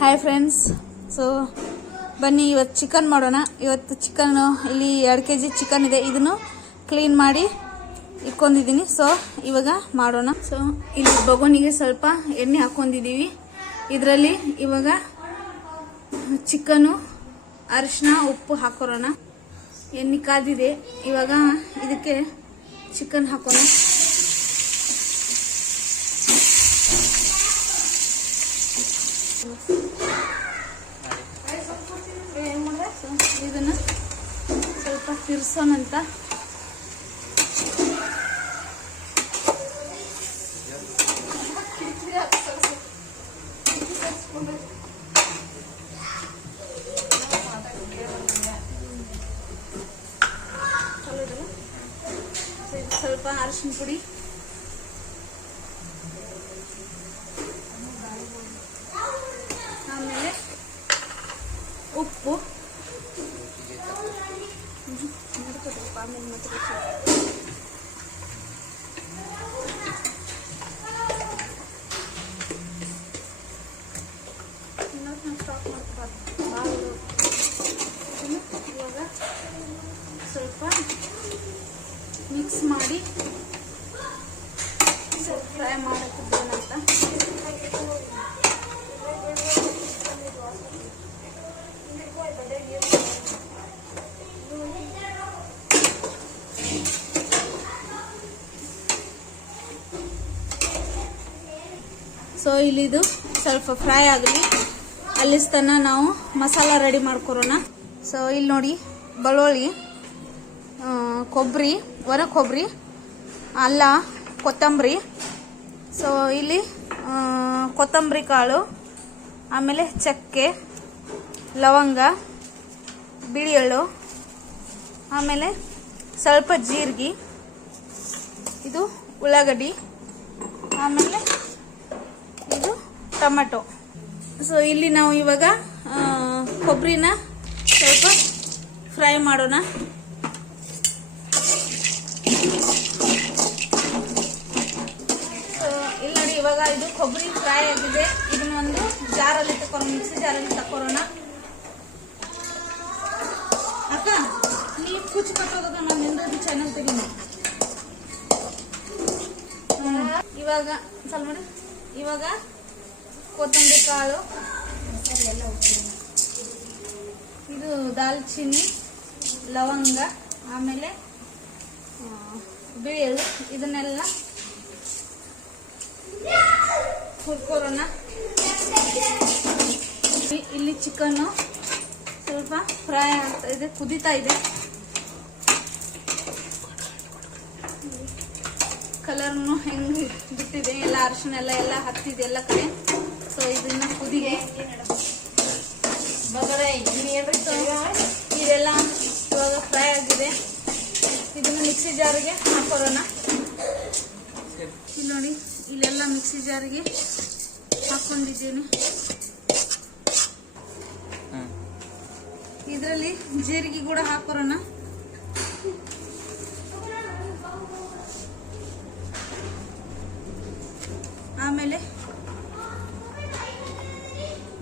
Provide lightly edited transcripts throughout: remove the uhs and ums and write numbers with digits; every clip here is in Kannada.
Hi friends. ಸೊ ಬನ್ನಿ ಇವತ್ತು ಚಿಕನ್ ಮಾಡೋಣ. ಇವತ್ತು ಚಿಕನ್ ಇಲ್ಲಿ 2 kg ಚಿಕನ್ ಇದೆ. ಇದನ್ನು ಕ್ಲೀನ್ ಮಾಡಿ ಇಟ್ಕೊಂಡಿದ್ದೀನಿ. ಸೊ ಇವಾಗ ಮಾಡೋಣ. ಸೊ ಇಲ್ಲಿ ಬಗೋನಿಗೆ ಸ್ವಲ್ಪ ಎಣ್ಣೆ ಹಾಕೊಂಡಿದ್ದೀವಿ. ಇದರಲ್ಲಿ ಇವಾಗ ಚಿಕನ್ನು, ಅರಿಶಿನ, ಉಪ್ಪು ಹಾಕೋಣ. ಎಣ್ಣೆ ಕಾದಿದೆ. ಇವಾಗ ಇದಕ್ಕೆ ಚಿಕನ್ ಹಾಕೋಣ. ಇದನ್ನು ಸ್ವಲ್ಪ ತಿರ್ಸೋಣಂತ. ಸ್ವಲ್ಪ ಅರಿಶಿನ ಪುಡಿ, ಆಮೇಲೆ ಉಪ್ಪು, ಇವಾಗ ಸ್ವಲ್ಪ ಮಿಕ್ಸ್ ಮಾಡಿ ಸ್ವಲ್ಪ ಫ್ರೈ ಮಾಡಕ್ಕಿದ್ದೇನಂತ. ಸೊ ಇಲ್ಲಿದು ಸ್ವಲ್ಪ ಫ್ರೈ ಆಗಲಿ. ಅಲ್ಲಿಸ್ತನ ನಾವು ಮಸಾಲ ರೆಡಿ ಮಾಡ್ಕೊರೋಣ. ಸೊ ಇಲ್ಲಿ ನೋಡಿ, ಬೆಳ್ಳುಳ್ಳಿ, ಕೊಬ್ಬರಿ, ಒಣ ಕೊಬ್ಬರಿ, ಅಲ್ಲ, ಕೊತ್ತಂಬರಿ. ಸೊ ಇಲ್ಲಿ ಕೊತ್ತಂಬರಿ ಕಾಳು, ಆಮೇಲೆ ಚಕ್ಕೆ, ಲವಂಗ, ಬಿಳಿ ಎಳ್ಳು, ಆಮೇಲೆ ಸ್ವಲ್ಪ ಜೀರಿಗೆ, ಇದು ಉಳ್ಳಾಗಡ್ಡಿ, ಆಮೇಲೆ ಇದು ಟೊಮೆಟೊ. ಸೊ ಇಲ್ಲಿ ನಾವು ಇವಾಗ ಕೊಬ್ಬರಿನ ಸ್ವಲ್ಪ ಫ್ರೈ ಮಾಡೋಣ. ಸೊ ಇಲ್ಲಿ ನೋಡಿ, ಇವಾಗ ಇದು ಕೊಬ್ಬರಿ ಫ್ರೈ ಆಗಿದೆ. ಇದನ್ನ ಒಂದು ಜಾರಲ್ಲಿ ತಕೊಂಡು, ಮಿಕ್ಸಿ ಜಾರಲ್ಲಿ ತಕೊಳ್ಳೋಣ. ಅಕ್ಕ, ನೀವು ಕುಚ್ಚು ಕಟ್ಟೋದಾಗ ನಾನು ನಿಂದ್ರದ್ದು ಚಾನಲ್ ತೆಗೀನಿ. ಇವಾಗ ಸ್ವಲ್ಪ ನೋಡಿ, ಇವಾಗ ಕೊತ್ತಂಬರಿ ಕಾಳು, ಇದು ದಾಲ್ಚಿನ್ನಿ, ಲವಂಗ, ಆಮೇಲೆ ಬಿಳಿ ಎಳ್ಳು, ಇದನ್ನೆಲ್ಲ ಹುರ್ಕೋರೋಣ. ಇಲ್ಲಿ ಚಿಕನ್ನು ಸ್ವಲ್ಪ ಫ್ರೈ ಆಗ್ತಾ ಇದೆ, ಕುದೀತಾ ಇದೆ. ಕಲರ್ನು ಹೆಂಗೆ ಬಿಟ್ಟಿದೆ, ಎಲ್ಲ ಅರಿಶಿನ ಎಲ್ಲ ಹತ್ತಿದೆ ಎಲ್ಲ ಕಡೆ. ಸೊ ಇದನ್ನ ಕುದಿಗೆ ಇದೆಲ್ಲ ಇವಾಗ ಫ್ರೈ ಆಗಿದೆ. ಇದನ್ನು ಮಿಕ್ಸಿ ಜಾರಿಗೆ ಹಾಕೋರೋಣ. ಇಲ್ಲಿ ನೋಡಿ, ಇಲ್ಲೆಲ್ಲ ಮಿಕ್ಸಿ ಜಾರಿಗೆ ಹಾಕೊಂಡಿದ್ದೀನಿ. ಇದರಲ್ಲಿ ಜೀರಿಗೆ ಕೂಡ ಹಾಕೋರೋಣ. ಆಮೇಲೆ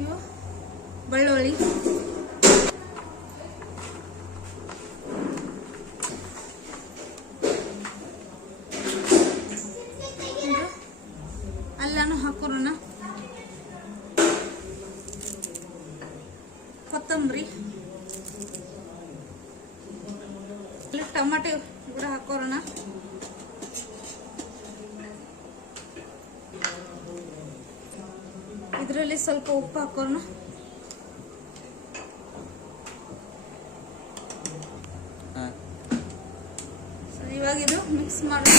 ಇವು ಬೆಳ್ಳುಳ್ಳಿ, ಇದು ಎಲ್ಲಾನು ಹಾಕೋಣ. ಕೊತ್ತಂಬರಿ, ಟೊಮೆಟೊ ಕೂಡ ಹಾಕೋಣ. ಇದರಲ್ಲಿ ಸ್ವಲ್ಪ ಉಪ್ಪು ಹಾಕೋಣ. ಇವಾಗ ಇದು ಮಿಕ್ಸ್ ಮಾಡೋಣ.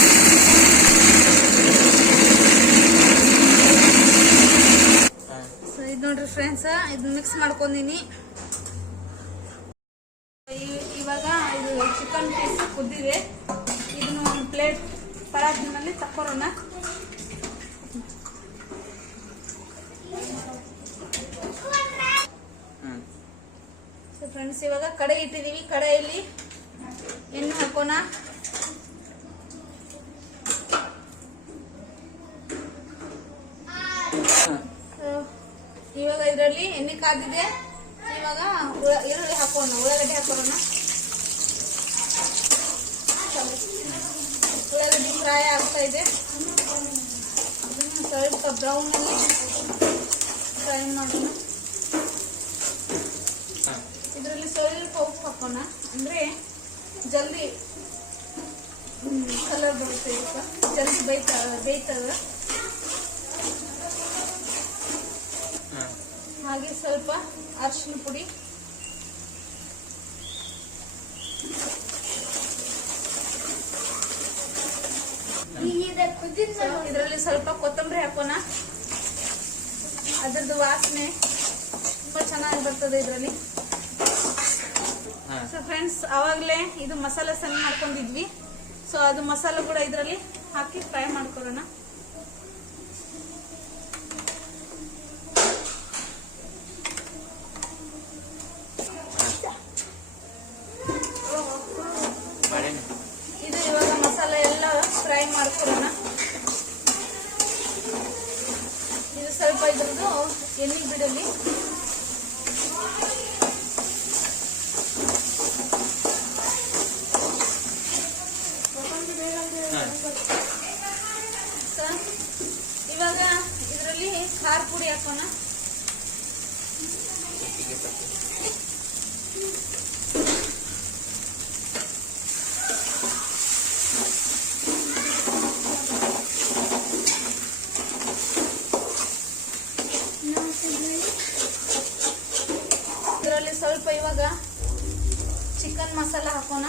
ಸೊ ಇದು ನೋಡ್ರಿ ಫ್ರೆಂಡ್ಸ್, ಇದು ಮಿಕ್ಸ್ ಮಾಡ್ಕೊಂಡಿನಿ. ಇವಾಗ ಇದು ಚಿಕನ್ ಪೀಸ್ ಕುದ್ದಿದೆ. ಇದನ್ನು ಒಂದು ಪ್ಲೇಟ್ ಪರಾತಿನಲ್ಲಿ ತಕ್ಕೊಳ್ಳೋಣ. ಸೊ ಫ್ರೆಂಡ್ಸ್, ಇವಾಗ ಕಡೆ ಇಟ್ಟಿದೀವಿ. ಕಡೆಯಲ್ಲಿ ಎಣ್ಣೆ ಹಾಕೋಣ. ಇವಾಗ ಇದರಲ್ಲಿ ಎಣ್ಣೆ ಕಾದಿದೆ. ಇವಾಗ ಈರುಳ್ಳಿ ಹಾಕೋಣ, ಉಳ್ಳಾಗಡ್ಡಿ ಹಾಕೋಣ. ಉಳ್ಳಾಗಡ್ಡಿ ಫ್ರೈ ಆಗ್ತಾ ಇದೆ. ಸ್ವಲ್ಪ ಬ್ರೌನ್ ಅಲ್ಲಿ ಫ್ರೈ ಮಾಡೋಣ. ಇದರಲ್ಲಿ ಸ್ವಲ್ಪ ಉಪ್ಪು ಹಾಕೋಣ, ಅಂದ್ರೆ ಜಲ್ದಿ ಕಲರ್ ಬರುತ್ತೆ, ಜಲ್ದಿ ಬೇಯ್ತದ. ಹಾಗೆ ಸ್ವಲ್ಪ ಅರಿಶಿನ ಪುಡಿ, ಇದರಲ್ಲಿ ಸ್ವಲ್ಪ ಕೊತ್ತಂಬರಿ ಹಾಕೋಣ. ಅದರದ್ದು ವಾಸನೆ ತುಂಬಾ ಚೆನ್ನಾಗಿ ಬರ್ತದೆ ಇದರಲ್ಲಿ. ಸೊ ಫ್ರೆಂಡ್ಸ್, ಅವಾಗಲೇ ಇದು ಮಸಾಲೆ ಸಣ್ಣ ಮಾಡ್ಕೊಂಡಿದ್ವಿ. ಸೊ ಅದು ಮಸಾಲೆ ಕೂಡ ಇದರಲ್ಲಿ ಹಾಕಿ ಫ್ರೈ ಮಾಡ್ಕೊಳ್ಳೋಣ. ಇದು ಇವಾಗ ಮಸಾಲೆ ಎಲ್ಲ ಫ್ರೈ ಮಾಡ್ಕೊಳ್ಳೋಣ. ಇದು ಸ್ವಲ್ಪ ಇದ್ರದ್ದು ಎಣ್ಣೆ ಬಿಡಲಿ. ಇವಾಗ ಇದರಲ್ಲಿ ಖಾರ ಪುಡಿ ಹಾಕೋಣ. ಇದರಲ್ಲಿ ಸ್ವಲ್ಪ ಇವಾಗ ಚಿಕನ್ ಮಸಾಲ ಹಾಕೋಣ.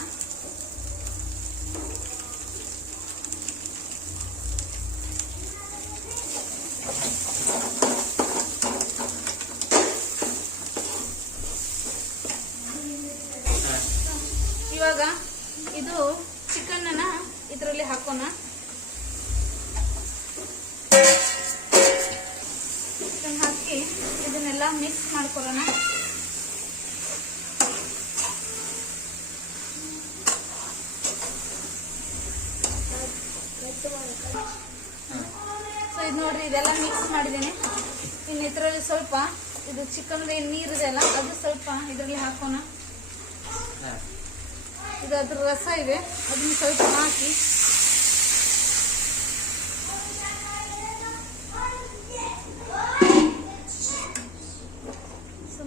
ಇವಾಗ ಇದು ಚಿಕನ್ ಅನ್ನ ಇದರಲ್ಲಿ ಹಾಕೋಣ. ಚಿಕನ್ ಹಾಕಿ ಇದನ್ನೆಲ್ಲ ಮಿಕ್ಸ್ ಮಾಡ್ಕೊಳ್ಳೋಣ. ಸೊ ಇದು ನೋಡ್ರಿ, ಇದೆಲ್ಲ ಮಿಕ್ಸ್ ಮಾಡಿದ್ದೇನೆ. ಇನ್ನು ಇದರಲ್ಲಿ ಸ್ವಲ್ಪ ಇದು ಚಿಕನ್ ನೀರಿದೆಲ್ಲ ಅದು ಸ್ವಲ್ಪ ಇದರಲ್ಲಿ ಹಾಕೋಣ. ಇದು ಅದ್ರ ರಸ ಇದೆ, ಅದನ್ನ ಸ್ವಲ್ಪ ಹಾಕಿ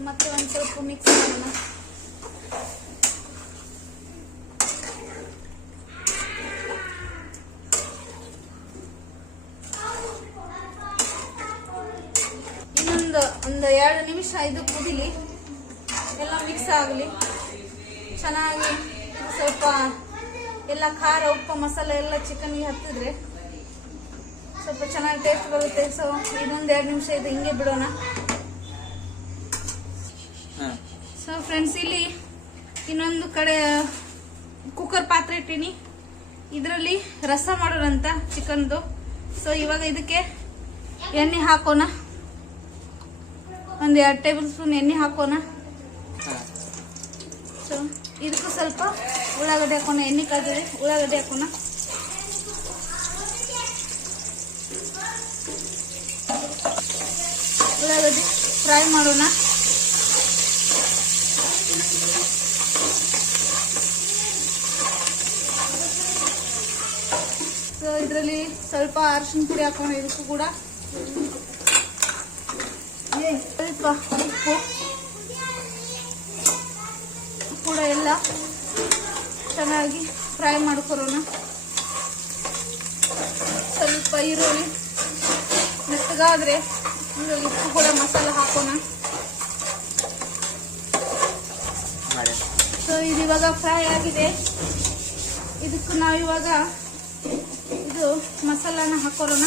ಮತ್ತೆ ಒಂದು ಸ್ವಲ್ಪ ಮಿಕ್ಸ್ ಮಾಡೋಣ. ಒಂದು 2 ನಿಮಿಷ ಇದು ಕುದಿಲಿ, ಎಲ್ಲ ಮಿಕ್ಸ್ ಆಗಲಿ ಚೆನ್ನಾಗಿ. ಸ್ವಲ್ಪ ಎಲ್ಲ ಖಾರ ಉಪ್ಪು ಮಸಾಲೆ ಎಲ್ಲ ಚಿಕನ್ಗೆ ಹತ್ತಿದ್ರೆ ಸ್ವಲ್ಪ ಚೆನ್ನಾಗಿ ಟೇಸ್ಟ್ ಬರುತ್ತೆ. ಸೊ ಇದೊಂದು 2 ನಿಮಿಷ ಇದು ಹಿಂಗೆ ಬಿಡೋಣ. ಸೊ ಫ್ರೆಂಡ್ಸ್, ಇಲ್ಲಿ ಇನ್ನೊಂದು ಕಡೆ ಕುಕ್ಕರ್ ಪಾತ್ರೆ ಇಟ್ಟೀನಿ. ಇದರಲ್ಲಿ ರಸ ಮಾಡೋಣಂತ ಚಿಕನ್ದು. ಸೊ ಇವಾಗ ಇದಕ್ಕೆ ಎಣ್ಣೆ ಹಾಕೋಣ. ಒಂದು 2 ಟೇಬಲ್ ಸ್ಪೂನ್ ಎಣ್ಣೆ ಹಾಕೋಣ. ಸೊ ಇದಕ್ಕೂ ಸ್ವಲ್ಪ ಉಳ್ಳಾಗಡ್ಡಿ ಹಾಕೋಣ. ಎಣ್ಣೆ ಕಾದಿದೆ, ಉಳ್ಳಾಗಡ್ಡಿ ಹಾಕೋಣ. ಉಳ್ಳಾಗಡ್ಡಿ ಫ್ರೈ ಮಾಡೋಣ. ಸೊ ಇದರಲ್ಲಿ ಸ್ವಲ್ಪ ಅರಿಶಿನ ಪುಡಿ ಹಾಕೋಣ. ಇದಕ್ಕೂ ಕೂಡ ಸ್ವಲ್ಪ ಉಪ್ಪು ಕೂಡ ಎಲ್ಲ ಚೆನ್ನಾಗಿ ಫ್ರೈ ಮಾಡ್ಕೊಳ್ಳೋಣ. ಸ್ವಲ್ಪ ಈರುಳ್ಳಿ ಮೆತ್ತಗಾದ್ರೆ ಉಪ್ಪು ಕೂಡ ಮಸಾಲೆ ಹಾಕೋಣ. ಸೊ ಇದು ಇವಾಗ ಫ್ರೈ ಆಗಿದೆ. ಇದಕ್ಕೂ ನಾವಿವಾಗ ಇದು ಮಸಾಲಾನ ಹಾಕೊಳ್ಳೋಣ.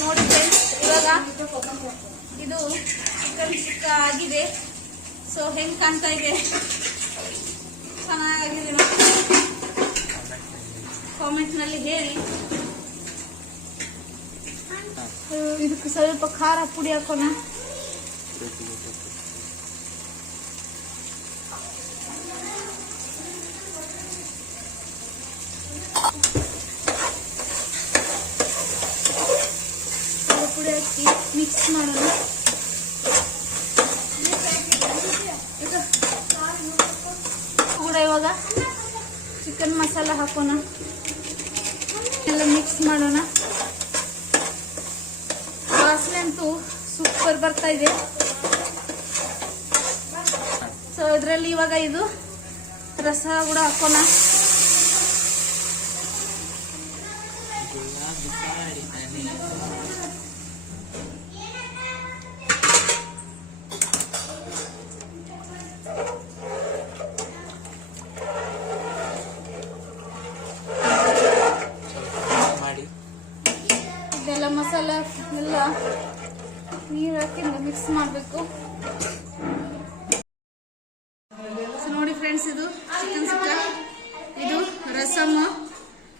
ನೋಡಿ ಆಗಿದೆ. ಸೊ ಹೆಂಗ್ ಕಾಣ್ತಾ ಇದೆ? ಚೆನ್ನಾಗಿದೆ ನೋಡಿ. ಕಾಮೆಂಟ್ ನಲ್ಲಿ ಹೇಳಿ. ಇದಕ್ಕೆ ಸ್ವಲ್ಪ ಖಾರ ಪುಡಿ ಹಾಕೋಣ. ಪುಡಿ ಹಾಕಿ ಮಿಕ್ಸ್ ಮಾಡೋಣ. ಕೂಡ ಇವಾಗ ಚಿಕನ್ ಮಸಾಲ ಹಾಕೋಣ. ಎಲ್ಲ ಮಿಕ್ಸ್ ಮಾಡೋಣ. ವಾಸನೆ ಅಂತೂ ಸೂಪರ್ ಬರ್ತಾ ಇದೆ. ಸೊ ಇದರಲ್ಲಿ ಇವಾಗ ಇದು ರಸ ಕೂಡ ಹಾಕೋಣ. ಇದೆಲ್ಲ ಮಸಾಲ ಎಲ್ಲ ನೀರು ಹಾಕಿ ಮಿಕ್ಸ್ ಮಾಡಬೇಕು. ಸೊ ನೋಡಿ ಫ್ರೆಂಡ್ಸ್, ಇದು ಚಿಕನ್ ಸುಕ್ಕ, ಇದು ರಸಮ್,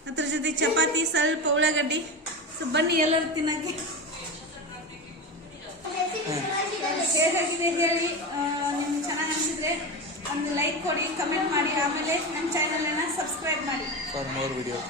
ಅದ್ರ ಜೊತೆ ಚಪಾತಿ, ಸ್ವಲ್ಪ ಉಳ್ಳಾಗಡ್ಡಿ. ಸೊ ಬನ್ನಿ ಎಲ್ಲರೂ ತಿನ್ನಕ್ಕೆ. ಹೇಗಾಗಿದೆ ಹೇಳಿ. ನಿಮ್ಗೆ ಚೆನ್ನಾಗಿ ಅನಿಸಿದ್ರೆ ಒಂದು ಲೈಕ್ ಕೊಡಿ, ಕಮೆಂಟ್ ಮಾಡಿ, ಆಮೇಲೆ ನಮ್ಮ ಚಾನಲ್ ಅನ್ನ ಸಬ್ಸ್ಕ್ರೈಬ್ ಮಾಡಿ. For more videos.